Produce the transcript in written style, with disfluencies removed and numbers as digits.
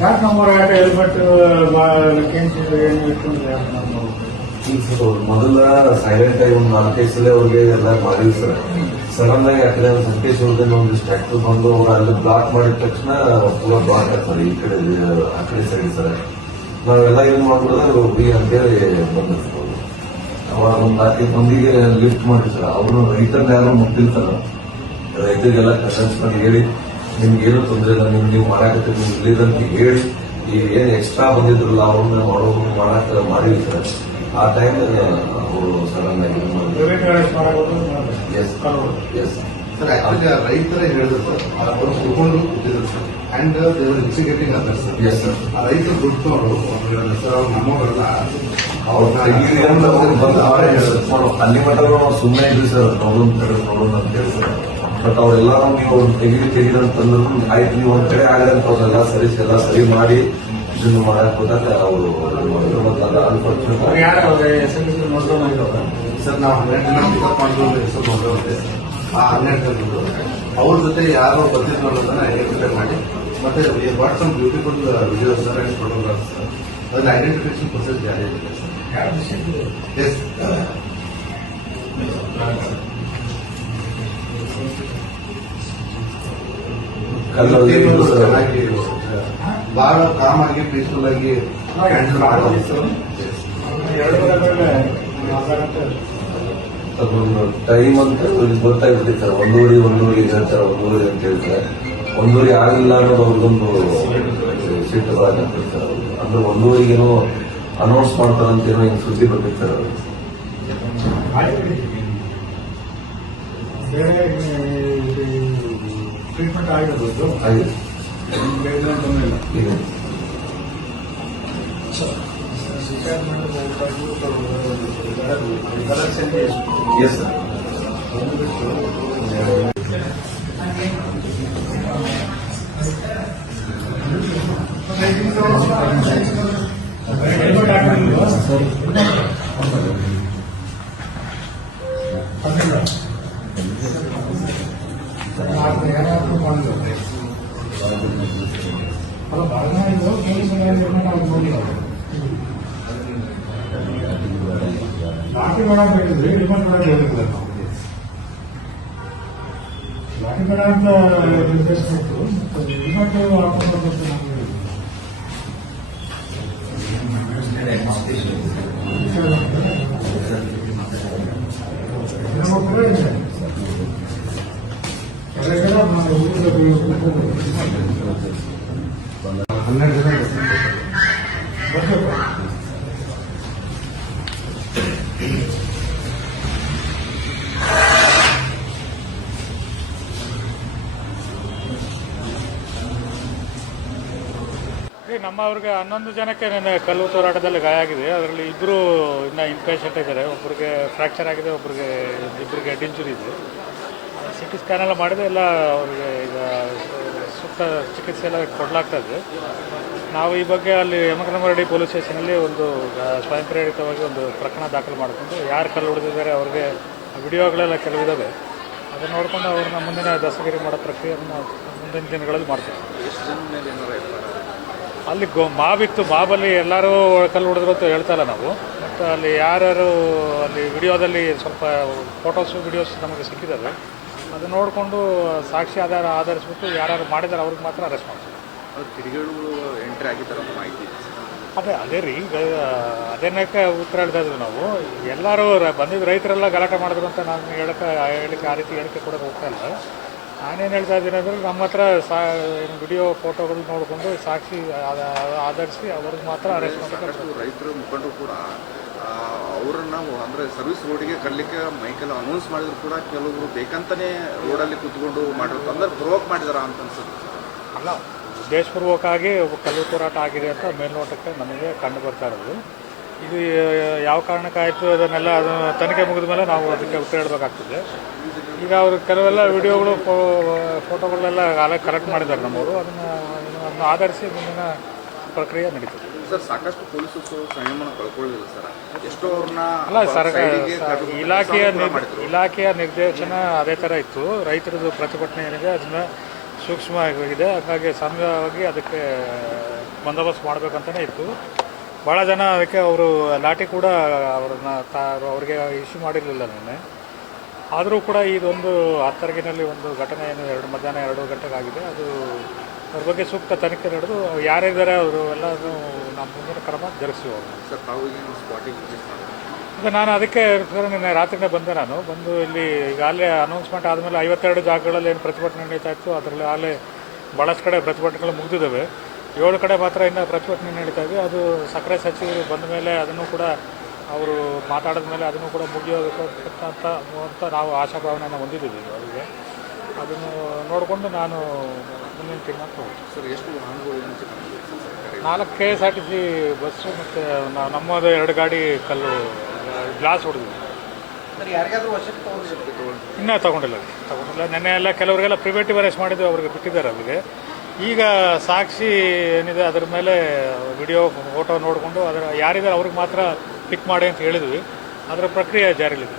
ಯಾಕೆ ನಮ್ಮ ಹೆಲ್ಮೆಟ್ ಮೊದಲ ಸೈಲೆಂಟ್ ಆಗಿ ಒಂದು 4-5 ಸಲ ಅವ್ರಿಗೆ ಎಲ್ಲ ಮಾಡಿದ್ವಿ ಸರ್. ಸಡನ್ ಆಗಿ ಆ ಕಡೆ ಸಂಕೇಶ್ ಅವ್ರದ್ದು ಒಂದಿಷ್ಟು ಟ್ರ್ಯಾಕ್ಟರ್ ಬಂದು ಅವ್ರು ಅಲ್ಲಿ ಬ್ಲಾಕ್ ಮಾಡಿದ ತಕ್ಷಣ ಪೂರಾ ಬ್ಲಾಕ್ ಆಗ್ತಾರೆ ಈ ಕಡೆ ಆ ಕಡೆ ಸೈಡ್ ಸರ್. ನಾವೆಲ್ಲ ಏನ್ ಮಾಡ್ಬಿಡೋದು ಬಿ ಅಂತೇಳಿ ಬಂದಿರ್ತಾರೆ. ಅವಾಗ ಒಂದು 4 ಮಂದಿಗೆ ಲಿಫ್ಟ್ ಮಾಡಿ ಸರ್. ಅವ್ರು ರೈತರನ್ನ ಯಾರು ಮುಟ್ಟಿರ್ತಾರ, ರೈತರಿಗೆಲ್ಲ ಕನ್ಸಲ್ಟ್ ಹೇಳಿ ನಿಮ್ಗೆ ಏನು ತೊಂದರೆ ಇಲ್ಲ, ನೀವು ಮಾಡಾಕತ್ತೀರಿ ನೀವು ಇಲ್ಲಿದಂತ ಹೇಳಿ ಈ ಏನ್ ಎಕ್ಸ್ಟ್ರಾ ಬಂದಿದ್ರಲ್ಲ ಅವ್ರನ್ನ ಮಾಡಾಕ ಮಾಡಿವಿ ಸರ್. ಆ ಟೈಮ್ ಅವರು ಸಡನ್ ಆಗಿ ಸರ್ ಆಕ್ಚುಲಿ ರೈತರೇ ಹೇಳಿದ್ರು ಸರ್, ಅವರು ಕುತ್ಕೊಂಡು ಕೂತಿದ್ರು ಸರ್. ಅಂಡ್ ದೇವರ್ ಇನ್ಸಿಗೇಟಿಂಗ್ ಅದರ್ ಸರ್. Yes sir. ಆ ರೈತರು ದುಡ್ಡು ಸರ್ ಅವ್ರು ನಮ್ಮವರೆಲ್ಲ ಅಲ್ಲಿ ಮಟ್ಟ ಸುಮ್ಮನೆ ಇದ್ವಿ ಸರ್, ಪ್ರಾಬ್ಲಮ್ ಕಡೆ ನೋಡೋಣ ಅಂತ ಹೇಳಿ ಸರ್. ಬಟ್ ಅವರೆಲ್ಲರೂ ನೀವು ತೆಗಿದಂತಂದ್ರು ಆಯ್ತು, ನೀವು ಒಂದ್ ಕಡೆ ಆಗಲ್ಲ ಅಂತ ಅವ್ರೆಲ್ಲ ಸರಿ ಮಾಡಿ ಇದನ್ನು ಮಾಡಕ್ ಹೋದಾಗ ಅವರು ಸರ್ ನಾವು 12 ಜನ ಪಿಕಪ್ ಮಾಡಿದ್ರು ಹೆಸರು ನೋಡಿದ್ರೆ ಆ 12 ಜನ ಅವ್ರ ಜೊತೆ ಯಾರೋ ಬರ್ತಿದ್ರು ಅನ್ನೋದನ್ನ ಐಡೆಂಟಿಫೈ ಮಾಡಿ ಮತ್ತೆ what some beautiful videos sir and photographs sir. ಅದ್ರಲ್ಲಿ ಐಡೆಂಟಿಫಿಕೇಶನ್ ಪ್ರೊಸೆಸ್ ಜಾರಿ ಆಗಿದೆ ಸರ್. ಎಸ್ ಚೆನ್ನಾಗಿ ಬಹಳ ಕಾಮ್ ಆಗಿ ಪೀಸ್ಫುಲ್ ಆಗಿ ಹ್ಯಾಂಡಲ್ ಮಾಡೋದು ಸರ್. ಅದೊಂದು ಟೈಮ್ ಅಂತ ಗೊತ್ತಾಗ್ಬಿಟ್ಟಿದೆ ಸರ್. 1:30 ಹೇಳ್ತಾರೆ, 1:30 ಅಂತ ಹೇಳ್ತಾರೆ. 1:30 ಆಗಿಲ್ಲ ಅನ್ನೋದು ಅವ್ರಿಗೊಂದು ಸಿಟ್ಟು ಬರಾಕಂತ ಸರ್. ಅಂದ್ರೆ 1:30 ಅನೌನ್ಸ್ ಮಾಡ್ತಾರಂತ ಏನೋ ಹಿಂಗೆ ಸುದ್ದಿ ಬರ್ತಿತ್ತು ಸರ್. ಟ್ರೀಟ್ಮೆಂಟ್ ಆಗಿರ್ಬೋದು ಆಗಿದೆ. Yes sir. ಲಾಠಿ ಬೇಡ ಅಂತ ಹೇಳಿದ್ರೆ ಹೆಲ್ಮೆಟ್ ಬೇಡ ಹೇಳಿದ್ರೆ ಲಾಠಿ ಬೇಡ ಅಂತ ನಿರ್ದೇಶಿಸಿತ್ತು. ಹೆಲ್ಮೆಟ್ ಹಾಕೊಂಡು ಹನ್ನೆರಡು ಜನ ನಮ್ಮವ್ರಿಗೆ 11 ಜನಕ್ಕೆ ನನ್ನ ಕಲ್ಲು ತೂರಾಟದಲ್ಲಿ ಗಾಯ ಆಗಿದೆ. ಅದರಲ್ಲಿ ಇಬ್ಬರು ಇನ್ನು ಇನ್ಪೇಷೆಂಟ್ ಇದ್ದಾರೆ. ಒಬ್ಬರಿಗೆ ಫ್ರ್ಯಾಕ್ಚರ್ ಆಗಿದೆ, ಇಬ್ಬರಿಗೆ ಹೆಡ್ ಇಂಜುರಿ ಇದೆ. CT ಸ್ಕ್ಯಾನ್ ಎಲ್ಲ ಮಾಡಿದೆ, ಎಲ್ಲ ಅವ್ರಿಗೆ ಈಗ ಸೂಕ್ತ ಚಿಕಿತ್ಸೆ ಎಲ್ಲ ಕೊಡಲಾಗ್ತದೆ. ನಾವು ಈ ಬಗ್ಗೆ ಅಲ್ಲಿ ಯಮಕನಮರಡಿ ಪೊಲೀಸ್ ಸ್ಟೇಷನಲ್ಲಿ ಒಂದು ಸ್ವಯಂ ಪ್ರೇರಿತವಾಗಿ ಒಂದು ಪ್ರಕರಣ ದಾಖಲು ಮಾಡಿಕೊಂಡು ಯಾರು ಕಲ್ಲು ಹೊಡೆದಿದ್ದಾರೆ ಅವ್ರಿಗೆ ವಿಡಿಯೋಗಳೆಲ್ಲ ಕೆಲವಿದ್ದಾವೆ. ಅದನ್ನು ನೋಡಿಕೊಂಡು ಅವ್ರನ್ನ ಮುಂದಿನ ದಸ್ತಗಿರಿ ಮಾಡೋ ಪ್ರಕ್ರಿಯೆಯನ್ನು ಮುಂದಿನ ದಿನಗಳಲ್ಲಿ ಮಾಡ್ತೀವಿ. ಅಲ್ಲಿ ಮಾಬಿತ್ತು, ಮಾಬಲ್ಲಿ ಎಲ್ಲರೂ ಕಲ್ಲು ಹೊಡೆದ್ರು ಅಂತ ಹೇಳ್ತಾ ಇಲ್ಲ ನಾವು. ಮತ್ತು ಅಲ್ಲಿ ಯಾರ್ಯಾರು ಅಲ್ಲಿ ವಿಡಿಯೋದಲ್ಲಿ ಸ್ವಲ್ಪ ಫೋಟೋಸು ವಿಡಿಯೋಸ್ ನಮಗೆ ಸಿಕ್ಕಿದ್ದಾವೆ. ಅದು ನೋಡಿಕೊಂಡು ಸಾಕ್ಷಿ ಆಧರಿಸ್ಬಿಟ್ಟು ಯಾರು ಮಾಡಿದ್ದಾರೆ ಅವ್ರಿಗೆ ಮಾತ್ರ ಅರೆಸ್ಟ್ ಮಾಡ್ತೀವಿ. ಕಿಡಿಗೇಡಿಗಳು ಎಂಟ್ರಿ ಆಗಿದ್ದಾರೆ ಅಂತ ಮಾಹಿತಿ. ಅದೇ ರೀ, ಅದೇನಕ್ಕೆ ಉತ್ತರ ಹೇಳ್ತಾ ಇದ್ವಿ ನಾವು. ಎಲ್ಲರೂ ಬಂದಿದ್ದು ರೈತರೆಲ್ಲ ಗಲಾಟೆ ಮಾಡಿದ್ರು ಅಂತ ನಾನು ಹೇಳಿಕೆ ಆ ರೀತಿ ಹೇಳಿಕೆ ಕೂಡ ಹೋಗ್ತಾ ಇಲ್ಲ. ನಾನೇನು ಹೇಳ್ತಾ ಇದ್ದೀನಿ ಅಂದರೆ ನಮ್ಮ ಹತ್ರ ವಿಡಿಯೋ ಫೋಟೋಗಳು ನೋಡಿಕೊಂಡು ಸಾಕ್ಷಿ ಆಧರಿಸಿ ಅವ್ರಿಗೆ ಮಾತ್ರ ಅರೆಸ್ಟ್ ಮಾಡಬೇಕು. ರೈತರು ಮುಖಂಡರು ಕೂಡ ಅವರನ್ನ ಅಂದರೆ ಸರ್ವಿಸ್ ರೋಡಿಗೆ ಕರಲಿಕ್ಕೆ ಮೈಕೆಲ್ಲ ಅನೌನ್ಸ್ ಮಾಡಿದ್ರು ಕೂಡ ಕೆಲವರು ಬೇಕಂತಲೇ ರೋಡಲ್ಲಿ ಕೂತ್ಕೊಂಡು ಮಾಡಿರ್ತಾರೆ. ಅಂದ್ರೆ ಪ್ರೊವೋಕ್ ಮಾಡಿದಾರ ಅಂತ ಅನ್ಸುತ್ತೆ. ಅಲ್ಲ, ಉದ್ದೇಶಪೂರ್ವಕವಾಗಿ ಕಲ್ಲು ತೂರಾಟ ಆಗಿದೆ ಅಂತ ಮೇಲ್ನೋಟಕ್ಕೆ ನಮಗೆ ಕಂಡು ಬರ್ತಾ ಇರೋದು. ಇದು ಯಾವ ಕಾರಣಕ್ಕಾಯಿತು ಅದನ್ನೆಲ್ಲ ತನಿಖೆ ಮುಗಿದ ಮೇಲೆ ನಾವು ಅದಕ್ಕೆ ಉತ್ತರ ಹೇಳಬೇಕಾಗ್ತದೆ. ಈಗ ಅವರು ಕೆಲವೆಲ್ಲ ವಿಡಿಯೋಗಳು ಫೋಟೋಗಳೆಲ್ಲ ಕಲೆಕ್ಟ್ ಮಾಡಿದ್ದಾರೆ ನಮ್ಮವರು. ಅದನ್ನು ಆಧರಿಸಿ ಮುಂದಿನ ಪ್ರಕ್ರಿಯೆ ನಡೀತದೆ. ಸರ್, ಸಾಕಷ್ಟು ಪೊಲೀಸರು ಸಂಯಮನ ಕಳ್ಕೊಳ್ಳಿಲ್ಲ ಸರ್. ಎಷ್ಟೋ ಅವ್ರನ್ನ ಅಲ್ಲ ಸರ್, ಇಲಾಖೆಯ ನಿರ್ದೇಶನ ಅದೇ ಥರ ಇತ್ತು. ರೈತರದ್ದು ಪ್ರತಿಭಟನೆ ಏನಿದೆ ಅದನ್ನು ಸೂಕ್ಷ್ಮವಾಗಿದೆ. ಹಾಗಾಗಿ ಸಂಘವಾಗಿ ಅದಕ್ಕೆ ಬಂದೋಬಸ್ತ್ ಮಾಡಬೇಕಂತಲೇ ಇತ್ತು. ಭಾಳ ಜನ ಅದಕ್ಕೆ ಅವರು ಲಾಠಿ ಕೂಡ ಅವ್ರಿಗೆ ಇಶ್ಯೂ ಮಾಡಿರಲಿಲ್ಲ ನಿನ್ನೆ. ಆದರೂ ಕೂಡ ಇದೊಂದು 10 ತಾರೀಕಿನಲ್ಲಿ ಒಂದು ಘಟನೆ ಏನು ಮಧ್ಯಾಹ್ನ 2 ಗಂಟೆಗೆ ಆಗಿದೆ. ಅದು ಅದ್ರ ಬಗ್ಗೆ ಸೂಕ್ತ ತನಿಖೆ ನಡೆದು ಯಾರಿದ್ದಾರೆ ಅವರು ಎಲ್ಲರೂ ನಮ್ಮ ಮುಂದಿನ ಕ್ರಮ ಜರುಗಿಸಿ ಹೋಗೋಣ. ಸರ್ ತಾವು ಈಗ ಸ್ಪಾಟಿಗೆ ವಿಸಿಟ್ ಮಾಡಿದ್ರು. ಈಗ ನಾನು ಅದಕ್ಕೆ ನಿನ್ನೆ ರಾತ್ರಿನೇ ಬಂದು ಇಲ್ಲಿ ಈಗಾಗಲೇ ಅನೌನ್ಸ್ಮೆಂಟ್ ಆದಮೇಲೆ 52 ಜಾಗಗಳಲ್ಲಿ ಏನು ಪ್ರತಿಭಟನೆ ನಡೀತಾ ಇತ್ತು ಅದರಲ್ಲಿ ಆಗಲೇ ಭಾಳಷ್ಟು ಕಡೆ ಪ್ರತಿಭಟನೆಗಳು ಮುಗಿದಿದ್ದಾವೆ. 7 ಕಡೆ ಮಾತ್ರ ಇನ್ನೂ ಪ್ರತಿಭಟನೆ ನಡೀತಾ ಇದೆ. ಅದು ಸಕ್ಕರೆ ಸಚಿವರು ಬಂದ ಮೇಲೆ ಅದನ್ನು ಕೂಡ ಅವರು ಮಾತಾಡಿದ ಮೇಲೆ ಅದನ್ನು ಕೂಡ ಮುಗಿಯೋದಕ್ಕೆ ಅಂತ ನಾವು ಆಶಾಭಾವನೆಯನ್ನು ಹೊಂದಿದ್ದೀವಿ ಅವರಿಗೆ. ಅದನ್ನು ನೋಡಿಕೊಂಡು ನಾನು ಮುಂದಿನ ತೀರ್ಮಾನ ಹೋಗ್ತೀನಿ. ಸರ್ ಎಷ್ಟು ವಾಹನಗಳು 4 KSRTC ಬಸ್ಸು ಮತ್ತು ನಮ್ಮದು 2 ಗಾಡಿ ಕಲ್ಲು ಗ್ಲಾಸ್ ಹೊಡೆದಿದ್ವಿ. ಇನ್ನೂ ತಗೊಂಡಿಲ್ಲ. ನೆನ್ನೆ ಎಲ್ಲ ಕೆಲವರಿಗೆಲ್ಲ ಪ್ರಿವೇಟಿವ್ ಅರೆಸ್ಟ್ ಮಾಡಿದ್ದು ಅವ್ರಿಗೆ ಬಿಟ್ಟಿದ್ದಾರೆ. ಅವರಿಗೆ ಈಗ ಸಾಕ್ಷಿ ಏನಿದೆ ಅದರ ಮೇಲೆ ವಿಡಿಯೋ ಫೋಟೋ ನೋಡಿಕೊಂಡು ಅದರ ಯಾರಿದ್ದಾರೆ ಅವ್ರಿಗೆ ಮಾತ್ರ ಪಿಕ್ ಮಾಡಿ ಅಂತ ಹೇಳಿದ್ವಿ. ಅದರ ಪ್ರಕ್ರಿಯೆ ಜಾರಿಯಲ್ಲಿದೆ.